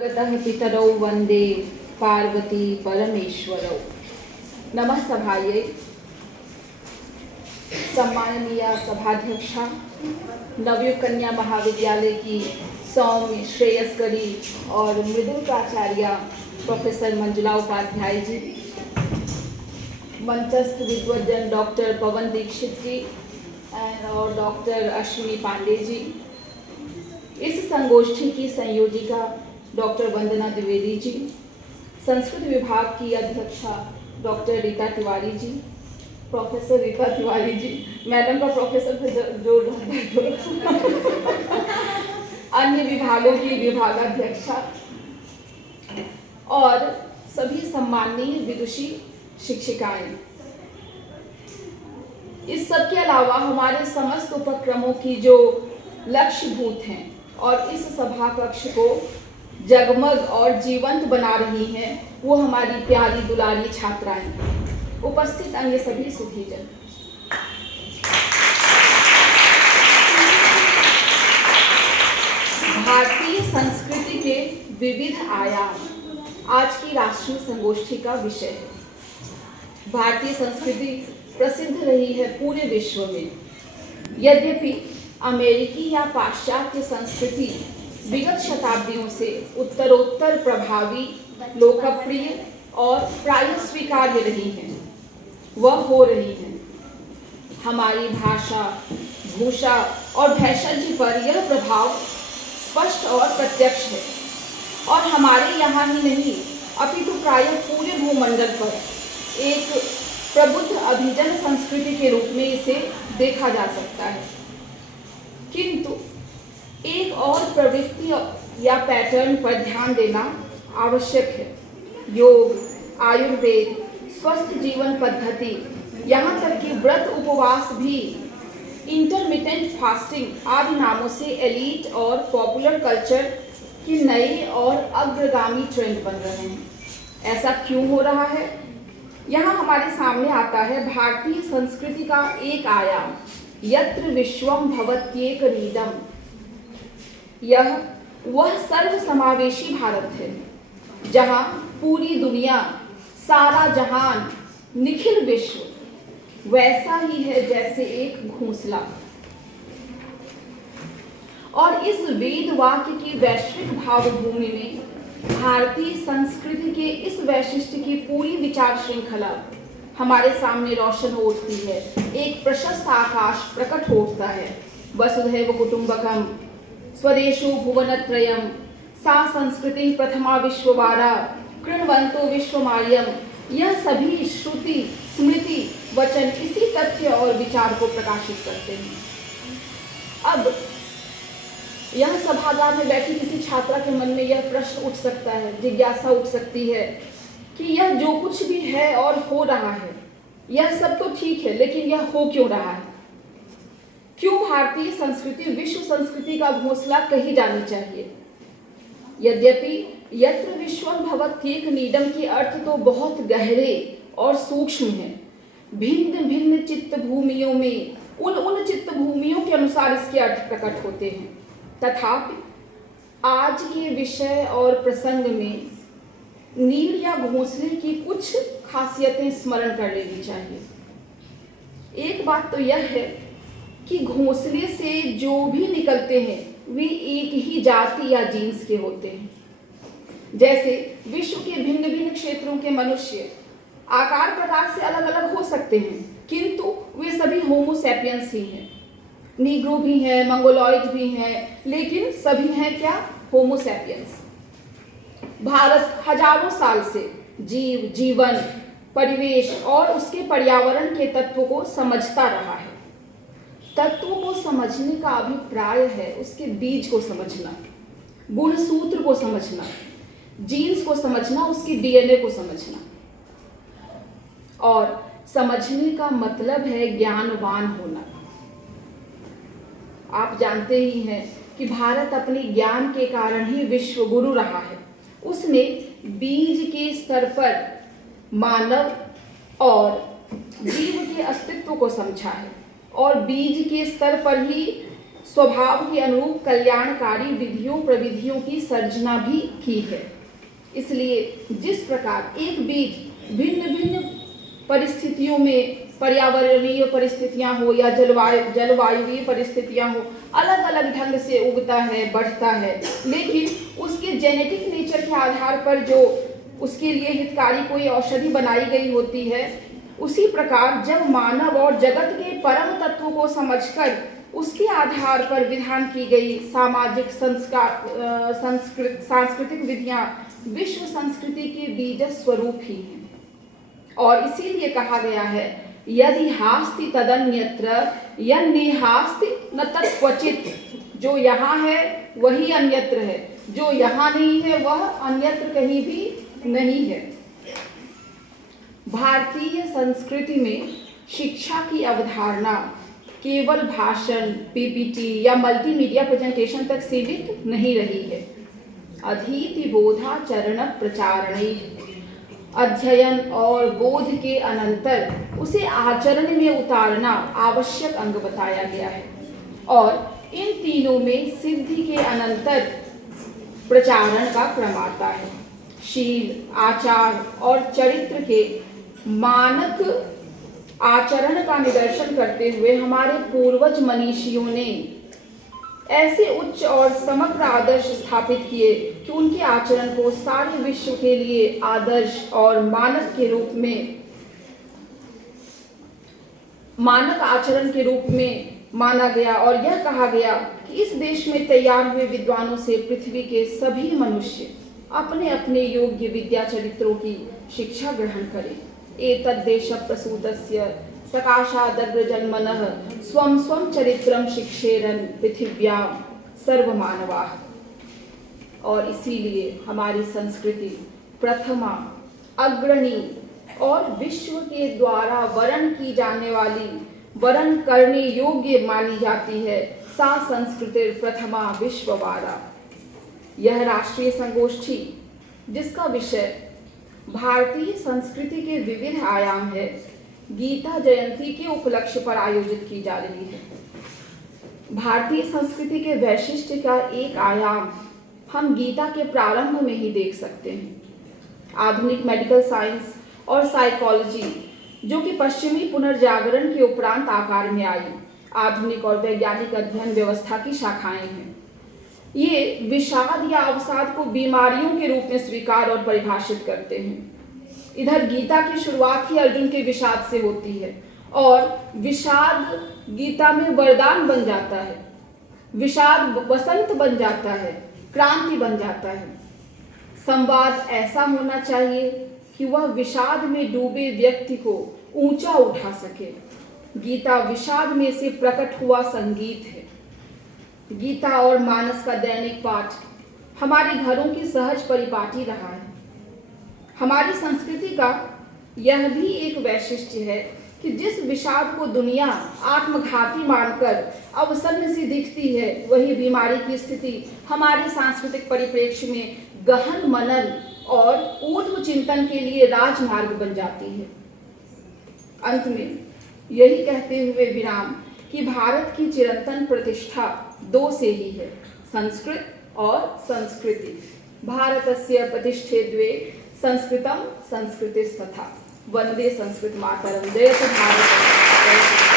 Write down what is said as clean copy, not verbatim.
जगतः पितरौ वंदे पार्वती परमेश्वरौ। नमः सभायै। सम्माननीय सभाध्यक्षा, नवयुग कन्या महाविद्यालय की सौम्य, श्रेयस्करी और मृदुल प्राचार्य प्रोफेसर मंजुला उपाध्याय जी, मंचस्थ विद्वजन डॉक्टर पवन दीक्षित जी और डॉक्टर अश्विनी पांडे जी, इस संगोष्ठी की संयोजिका डॉक्टर वंदना द्विवेदी जी, संस्कृत विभाग की अध्यक्षा doctor Rita Tiwari ji, professor Rita Tiwari ji, madam का प्रोफेसर से जोड़ रहा अन्य विभागों की विभागाध्यक्षा और सभी सम्माननीय विदुषी शिक्षिकाएं। इस सब के अलावा हमारे समस्त उपक्रमों की जो लक्ष्यभूत हैं और इस सभा कक्ष को जगमग और जीवंत बना रही हैं, वो हमारी प्यारी दुलारी छात्राएं। उपस्थित अन्य सभी सुधीजन, भारतीय संस्कृति के विविध आयाम आज की राष्ट्रीय संगोष्ठी का विषय है। भारतीय संस्कृति प्रसिद्ध रही है पूरे विश्व में। यद्यपि अमेरिकी या पाश्चात्य संस्कृति विगत शताब्दियों से उत्तरोत्तर प्रभावी, लोकप्रिय और प्राय स्वीकार्य रही है, वह हो रही है। हमारी भाषा, भूषा और भेषज पर यह प्रभाव स्पष्ट और प्रत्यक्ष है और हमारे यहाँ ही नहीं अपितु प्रायः पूरे भूमंडल पर एक प्रबुद्ध अभिजन संस्कृति के रूप में इसे देखा जा सकता है। किंतु एक और प्रवृत्ति या पैटर्न पर ध्यान देना आवश्यक है। योग, आयुर्वेद, स्वस्थ जीवन पद्धति, यहाँ तक कि व्रत उपवास भी इंटरमिटेंट फास्टिंग आदि नामों से एलीट और पॉपुलर कल्चर के नए और अग्रगामी ट्रेंड बन रहे हैं। ऐसा क्यों हो रहा है? यहाँ हमारे सामने आता है भारतीय संस्कृति का एक आयाम, यत्र विश्वम भवत्येक नीदम। यह वह सर्व समावेशी भारत है जहाँ पूरी दुनिया, सारा जहान, निखिल विश्व वैसा ही है जैसे एक घोंसला। और इस वेद वाक्य की वैश्विक भावभूमि में भारतीय संस्कृति के इस वैशिष्ट्य की पूरी विचार श्रृंखला हमारे सामने रोशन हो उठती है। एक प्रशस्त आकाश प्रकट हो उठता है। वसुधैव कुटुंबकम, स्वदेशो भुवनत्रयम, सा संस्कृति प्रथमा विश्ववारा, कृण्वन्तो विश्वमार्यम। यह सभी श्रुति, स्मृति, वचन इसी तथ्य और विचार को प्रकाशित करते हैं। अब यह सभागार में बैठी किसी छात्रा के मन में यह प्रश्न उठ सकता है, जिज्ञासा उठ सकती है कि यह जो कुछ भी है और हो रहा है, यह सब तो ठीक है, लेकिन यह हो क्यों रहा है? क्यों भारतीय संस्कृति विश्व संस्कृति का घोंसला कही जानी चाहिए? यद्यपि यत्र विश्वम भवत्येक नीदम के अर्थ तो बहुत गहरे और सूक्ष्म हैं। भिन्न भिन्न चित्त भूमियों में उन चित्त भूमियों के अनुसार इसके अर्थ प्रकट होते हैं। तथापि आज के विषय और प्रसंग में नीड़ या घोंसले की कुछ खासियतें स्मरण कर लेनी चाहिए। एक बात तो यह है कि घोंसले से जो भी निकलते हैं वे एक ही जाति या जीन्स के होते हैं। जैसे विश्व के भिन्न भिन्न क्षेत्रों के मनुष्य आकार प्रकार से अलग अलग हो सकते हैं, किंतु वे सभी होमो सैपियंस ही हैं। नीग्रो भी हैं, मंगोलॉइड भी हैं, लेकिन सभी हैं क्या? Homo sapiens. भारत हजारों साल से जीव, जीवन, परिवेश और उसके पर्यावरण के तत्वों को समझता रहा है। तत्वों को समझने का अभिप्राय है उसके बीज को समझना, गुण सूत्र को समझना, जीन्स को समझना, उसकी डीएनए को समझना। और समझने का मतलब है ज्ञानवान होना। आप जानते ही हैं कि भारत अपने ज्ञान के कारण ही विश्व गुरु रहा है। उसने बीज के स्तर पर मानव और जीव के अस्तित्व को समझा है और बीज के स्तर पर ही स्वभाव के अनुरूप कल्याणकारी विधियों प्रविधियों की सर्जना भी की है। इसलिए जिस प्रकार एक बीज भिन्न भिन्न परिस्थितियों में, पर्यावरणीय परिस्थितियां हो या जलवायुवीय परिस्थितियां हो, अलग अलग ढंग से उगता है, बढ़ता है, लेकिन उसके जेनेटिक नेचर के आधार पर जो उसके लिए हितकारी कोई औषधि बनाई गई होती है, उसी प्रकार जब मानव और जगत के परम तत्व को समझकर उसके आधार पर विधान की गई सामाजिक सांस्कृतिक विधियां विश्व संस्कृति के बीज स्वरूप ही हैं। और इसीलिए कहा गया है, यदि हास्ति तदन्यत्र यन्नेहास्ति न तत्क्वचित्। जो यहाँ है वही अन्यत्र है, जो यहाँ नहीं है वह अन्यत्र कहीं भी नहीं है। भारतीय संस्कृति में शिक्षा की अवधारणा केवल भाषण, पीपीटी या मल्टीमीडिया प्रेजेंटेशन तक सीमित नहीं रही है। अधीति बोधाचरण प्रचारणे, अध्ययन और बोध के अनंतर उसे आचरण में उतारना आवश्यक अंग बताया गया है। और इन तीनों में सिद्धि के अनंतर प्रचारण का क्रम आता है। शील, आचार और चरित्र के मानक आचरण का निदर्शन करते हुए हमारे पूर्वज मनीषियों ने ऐसे उच्च और समग्र आदर्श स्थापित किए कि उनके आचरण को सारे विश्व के लिए आदर्श और मानक आचरण के रूप में माना गया। और यह कहा गया कि इस देश में तैयार हुए विद्वानों से पृथ्वी के सभी मनुष्य अपने अपने योग्य विद्या चरित्रों की शिक्षा ग्रहण करें। एतद्देश प्रसूतस्य सकाशादग्र जन्मनः स्वं स्वं चरित्रम शिक्षेरन पृथिव्यां सर्वमानवाः। और इसीलिए हमारी संस्कृति प्रथमा, अग्रणी और विश्व के द्वारा वरण की जाने वाली, वरण करने योग्य मानी जाती है। सा संस्कृति प्रथमा विश्ववारा। यह राष्ट्रीय संगोष्ठी, जिसका विषय भारतीय संस्कृति के विविध आयाम है, गीता जयंती के उपलक्ष्य पर आयोजित की जा रही है। भारतीय संस्कृति के वैशिष्ट्य का एक आयाम हम गीता के प्रारंभ में ही देख सकते हैं। आधुनिक मेडिकल साइंस और साइकोलॉजी, जो कि पश्चिमी पुनर्जागरण के उपरांत आकार में आई, आधुनिक और वैज्ञानिक अध्ययन व्यवस्था की शाखाएं हैं। ये विषाद या अवसाद को बीमारियों के रूप में स्वीकार और परिभाषित करते हैं। इधर गीता की शुरुआत ही अर्जुन के विषाद से होती है और विषाद गीता में वरदान बन जाता है, विषाद वसंत बन जाता है, क्रांति बन जाता है। संवाद ऐसा होना चाहिए कि वह विषाद में डूबे व्यक्ति को ऊंचा उठा सके। गीता विषाद में से प्रकट हुआ संगीत है। गीता और मानस का दैनिक पाठ हमारे घरों की सहज परिपाटी रहा है। हमारी संस्कृति का यह भी एक वैशिष्ट्य है कि जिस विषाद को दुनिया आत्मघाती मानकर अवसन्न सी दिखती है, वही बीमारी की स्थिति हमारे सांस्कृतिक परिप्रेक्ष्य में गहन मनन और ऊर्ध्व चिंतन के लिए राजमार्ग बन जाती है। अंत में यही कहते हुए विराम कि भारत की चिरंतन प्रतिष्ठा दो से ही है, संस्कृत और संस्कृति। भारतस्य प्रतिष्ठे द्वे, संस्कृतम संस्कृतिस्तथा। वंदे संस्कृत मातरम। जयतु भारत।